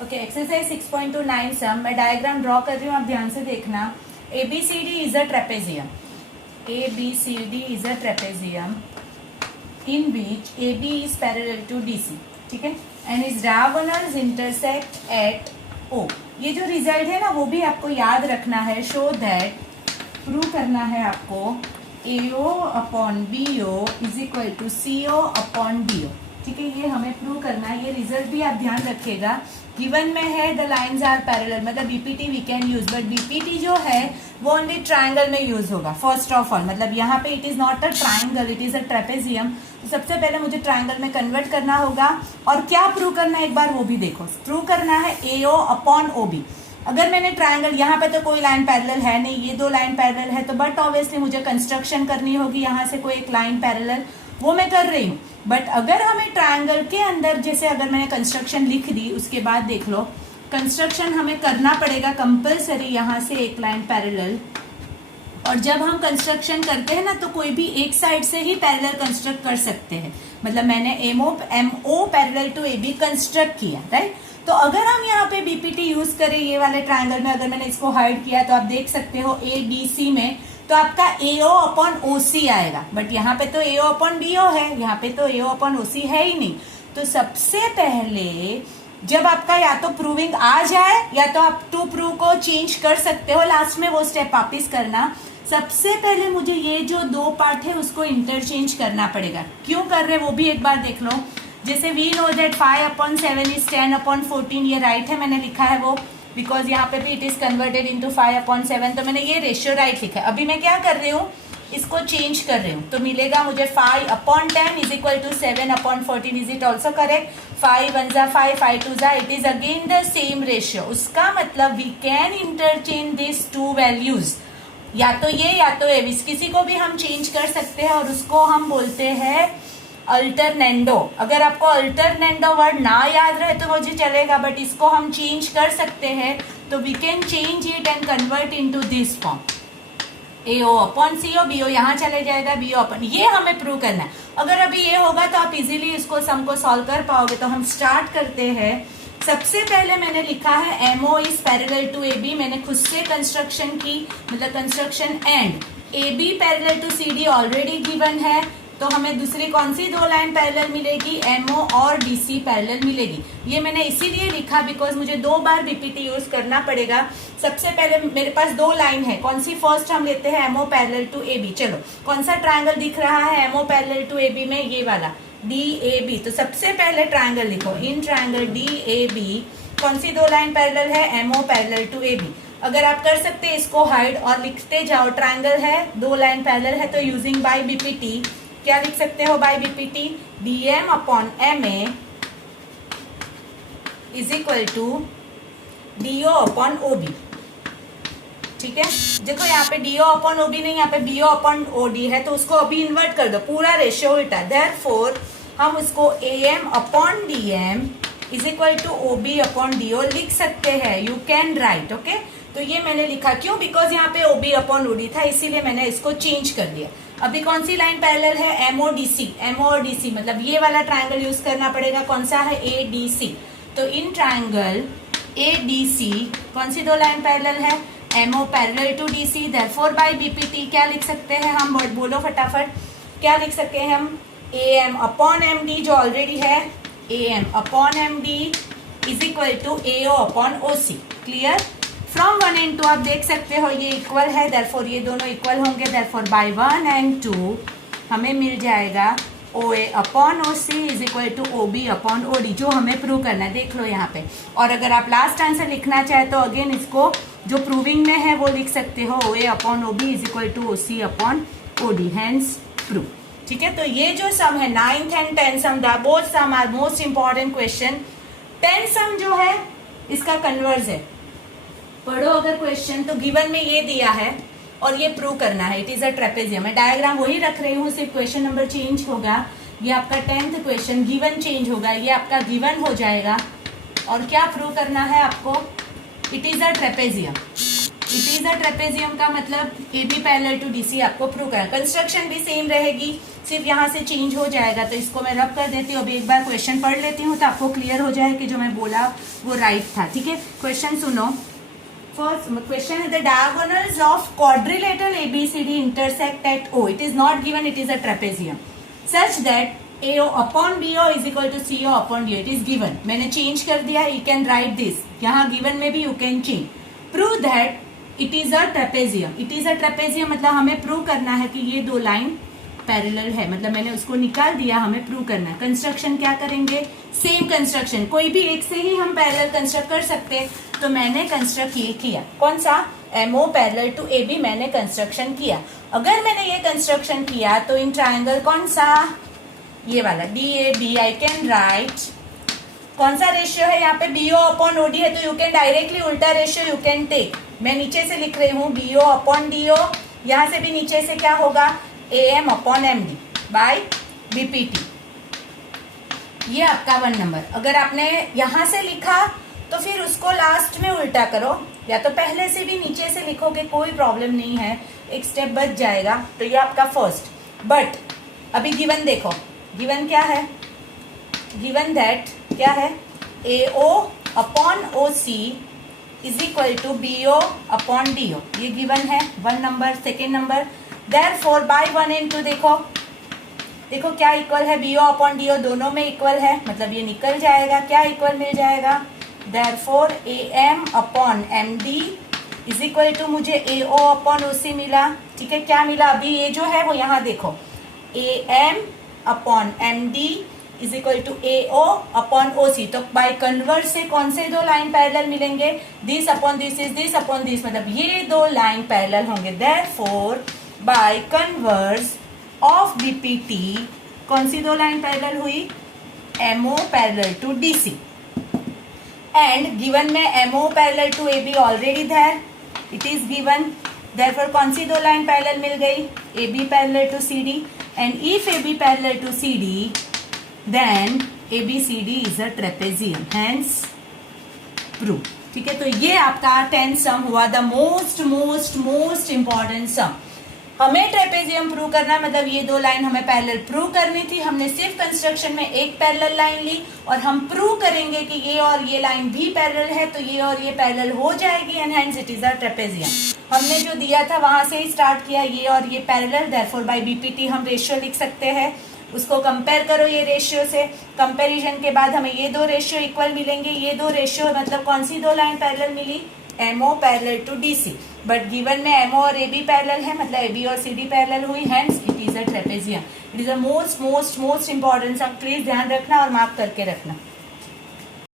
Okay, exercise 6.29 सम मैं diagram draw कर रही हूँ, आप ध्यान से देखना। ABCD is a trapezium. ABCD is a trapezium in which AB is parallel to DC, ठीक है, and is diagonals intersect at O। ये जो रिजल्ट है ना वो भी आपको याद रखना है। शो दैट, प्रूव करना है आपको AO upon BO is equal to CO upon DO, ठीक है, ये हमें प्रूव करना है। ये रिजल्ट भी आप ध्यान रखिएगा। गिवन में है द लाइंस आर पैरेलल, मतलब BPT we can use, but BPT जो है वो ओनली ट्राइंगल में यूज होगा फर्स्ट ऑफ ऑल। मतलब यहाँ पे it is not a triangle, it is a trapezium. तो सबसे पहले मुझे ट्राइंगल में कन्वर्ट करना होगा। और क्या प्रूव करना है एक बार वो भी देखो। प्रूव करना है AO अपॉन OB। अगर मैंने ट्राइंगल, यहाँ पे तो कोई लाइन पैरेलल है नहीं, ये दो लाइन पैरेलल है, तो बट ऑब्वियसली मुझे कंस्ट्रक्शन करनी होगी यहाँ से कोई एक लाइन पैरेलल, वो मैं कर रही हूँ। बट अगर हमें ट्राइंगल के अंदर, जैसे अगर मैंने कंस्ट्रक्शन लिख दी, उसके बाद देख लो कंस्ट्रक्शन हमें करना पड़ेगा कंपलसरी, यहाँ से एक लाइन पैरेलल। और जब हम कंस्ट्रक्शन करते हैं ना तो कोई भी एक साइड से ही पैरेलल कंस्ट्रक्ट कर सकते हैं। मतलब मैंने MO parallel to AB construct किया, राइट। तो अगर हम यहाँ पे BPT यूज करें ये वाले ट्राइंगल में, अगर मैंने इसको हाइड किया तो आप देख सकते हो ADC में, तो आपका AO अपॉन OC आएगा। बट यहाँ पे तो AO अपॉन BO है, यहाँ पे तो AO अपॉन OC है ही नहीं। तो सबसे पहले जब आपका या तो प्रूविंग आ जाए या तो आप टू प्रूव को चेंज कर सकते हो, लास्ट में वो स्टेप वापिस करना। सबसे पहले मुझे ये जो दो पार्ट है उसको इंटरचेंज करना पड़ेगा। क्यों कर रहे वो भी एक बार देख लो। जैसे वी नो दैट 5/7 इज 10/14, ये राइट है, मैंने लिखा है वो, बिकॉज यहाँ पे भी इट इज कन्वर्टेड इनटू 5/7, तो मैंने ये रेशियो राइट लिखा है। अभी मैं क्या कर रही हूँ, इसको चेंज कर रही हूँ, तो मिलेगा मुझे 5/10 is equal to 7/14। Is it also correct? 5 1 जा 5, 5 2 जा, it is again the same ratio. उसका मतलब we can interchange this two values, या तो ये या तो ये, किसी को भी हम चेंज कर सकते हैं, और उसको हम बोलते हैं अल्टरनेंडो। अगर आपको अल्टरनेंडो वर्ड ना याद रहे तो मुझे चलेगा, बट इसको हम चेंज कर सकते हैं। तो we can change it and convert into this form, AO upon CO, BO यहाँ चले जाएगा, BO अपॉन, ये हमें प्रूव करना है। अगर अभी ये होगा तो आप इजीली इसको सम को सॉल्व कर पाओगे। तो हम स्टार्ट करते हैं। सबसे पहले मैंने लिखा है MO is parallel to AB, मैंने खुद से कंस्ट्रक्शन की, मतलब construction and AB parallel to CD already given है। तो हमें दूसरी कौन सी दो लाइन पैरेलल मिलेगी, MO और DC पैरेलल मिलेगी। ये मैंने इसीलिए लिखा बिकॉज मुझे दो बार BPT यूज करना पड़ेगा। सबसे पहले मेरे पास दो लाइन है, कौन सी फर्स्ट हम लेते हैं, MO पैरेलल टू AB। चलो कौन सा ट्राइंगल दिख रहा है MO पैरेलल टू AB में, ये वाला DAB। तो सबसे पहले ट्राइंगल लिखो, इन ट्राइंगल DAB कौन सी दो लाइन पैरेलल है, MO पैरेलल टू AB। अगर आप कर सकते हैं इसको हाइड और लिखते जाओ, ट्राइंगल है दो लाइन पैरेलल है, तो यूजिंग बाय BPT क्या लिख सकते हो, by BPT DM upon MA is equal to DO upon OB, ठीक है। देखो यहाँ पे DO अपॉन OB नहीं, यहाँ पे BO अपॉन OD है, तो उसको अभी इन्वर्ट कर दो, पूरा रेशियो उल्टा। देयरफॉर हम उसको AM upon DM is equal to OB upon DO लिख सकते हैं। You can write, okay. तो ये मैंने लिखा, क्यों, बिकॉज यहाँ पे OB अपॉन OD था, इसीलिए मैंने इसको चेंज कर दिया। अभी कौन सी लाइन पैरेलल है, MO और DC, मतलब ये वाला ट्राइंगल यूज करना पड़ेगा। कौन सा है, ADC। तो इन ट्राइंगल ADC कौन सी दो लाइन पैरेलल है, MO parallel to DC। Therefore by BPT क्या लिख सकते हैं हम, बोलो फटाफट, क्या लिख सकते हैं हम, AM अपॉन MD जो ऑलरेडी है, AM upon MD is equal to AO upon OC। Clear? From 1 and 2 आप देख सकते हो ये इक्वल है, देयरफॉर ये दोनों इक्वल होंगे। देयरफॉर बाय 1 and 2 हमें मिल जाएगा OA upon OC is equal to OB upon OD, जो हमें प्रूव करना है। देख लो यहाँ पे। और अगर आप लास्ट आंसर लिखना चाहे तो अगेन इसको जो प्रूविंग में है वो लिख सकते हो, OA upon OB is equal to OC upon OD, hence prove, ठीक है। तो ये जो सम है 9th and 10th sum, both sum are most important question. 10th sum जो है इसका कन्वर्स है, पढ़ो अगर क्वेश्चन, तो गिवन में ये दिया है और ये प्रूव करना है। It is a trapezium. मैं डायग्राम वही रख रही हूँ, सिर्फ क्वेश्चन नंबर चेंज होगा। ये आपका 10th क्वेश्चन, गिवन चेंज होगा, ये आपका गिवन हो जाएगा। और क्या प्रूव करना है आपको, it is a trapezium. It is a trapezium का मतलब AB पैरेलल टू DC आपको प्रूव करना। कंस्ट्रक्शन भी सेम रहेगी, सिर्फ यहाँ से चेंज हो जाएगा। तो इसको मैं रब कर देती हूँ। अभी एक बार क्वेश्चन पढ़ लेती हूँ तो आपको क्लियर हो जाए कि जो मैं बोला वो राइट था। ठीक है, क्वेश्चन सुनो। फर्स्ट क्वेश्चन है the diagonals of quadrilateral ABCD intersect at O. It is not given, it is a trapezium such that AO upon BO is equal to CO upon DO. It is given. मैंने change कर दिया. You can write this. यहाँ given में भी you can change. Prove that it is a trapezium. It is a trapezium मतलब हमें prove करना है कि ये दो लाइन पैरेलल है, मतलब मैंने उसको निकाल दिया, हमें प्रूव करना है। कंस्ट्रक्शन क्या करेंगे? सेम कंस्ट्रक्शन, कोई भी एक से ही हम पैरेलल कंस्ट्रक्ट कर सकते हैं। तो मैंने कंस्ट्रक्ट ये किया, कौन सा? MO पैरेलल टू AB मैंने कंस्ट्रक्शन किया। अगर मैंने ये कंस्ट्रक्शन किया तो इन ट्राइंगल कौन सा? ये वाला DAB। आई कैन राइट कौन सा रेशियो है यहाँ पे? BO अपॉन OD है, तो यू कैन डायरेक्टली उल्टा रेशियो यू कैन टेक। मैं नीचे से लिख रही हूँ BO अपॉन DO, यहाँ से भी नीचे से क्या होगा? AM upon MD by BPT। ये आपका 1 नंबर। अगर आपने यहाँ से लिखा तो फिर उसको लास्ट में उल्टा करो, या तो पहले से भी नीचे से लिखोगे, कोई प्रॉब्लम नहीं है, एक स्टेप बच जाएगा। तो ये आपका फर्स्ट। बट अभी गिवन देखो, गिवन क्या है? गिवन दैट क्या है? AO upon OC is equal to BO upon DO। ये गिवन है 1 number. Second number, therefore by 1 and 2 देखो क्या इक्वल है? BO अपॉन DO दोनों में इक्वल है, मतलब ये निकल जाएगा। क्या इक्वल मिल जाएगा? Therefore AM upon MD is equal to मुझे AO अपॉन OC मिला। ठीक है, क्या मिला? अभी ये जो है वो यहाँ देखो, AM upon MD is equal to AO upon OC। तो बाय कन्वर्स से कौन से दो लाइन पैरेलल मिलेंगे? This upon this is this upon this, मतलब ये दो लाइन पैरेलल होंगे। Therefore by converse of BPT कौन सी दो लाइन पैरेलल हुई? MO parallel to DC। And given में MO parallel to AB already there, it is given. Therefore कौन सी दो लाइन पैरेलल मिल गई? AB parallel to CD। And if AB parallel to CD, then ABCD is a trapezium. Hence, prove. ठीक है, तो ये आपका 10th सम हुआ, द मोस्ट इम्पॉर्टेंट सम। हमें ट्रेपेजियम प्रूव करना है, मतलब ये दो लाइन हमें पैरेलल प्रूव करनी थी। हमने सिर्फ कंस्ट्रक्शन में एक पैरेलल लाइन ली और हम प्रूव करेंगे कि ये और ये लाइन भी पैरेलल है, तो ये और ये पैरेलल हो जाएगी and hence it is a trapezium. हमने जो दिया था वहां से ही स्टार्ट किया, ये और ये पैरेलल, देयरफॉर बाय BPT हम रेशियो लिख सकते हैं। उसको कंपेयर करो ये रेशियो से, कंपेरिजन के बाद हमें ये दो रेशियो इक्वल मिलेंगे। ये दो रेशियो मतलब कौन सी दो लाइन पैरेलल मिली? MO parallel to DC। But given में MO और AB पैरेलल है, मतलब AB और CD पैरेलल हुई, hence it is a trapezium. It is a most important sum. Please ध्यान रखना और मार्क करके रखना।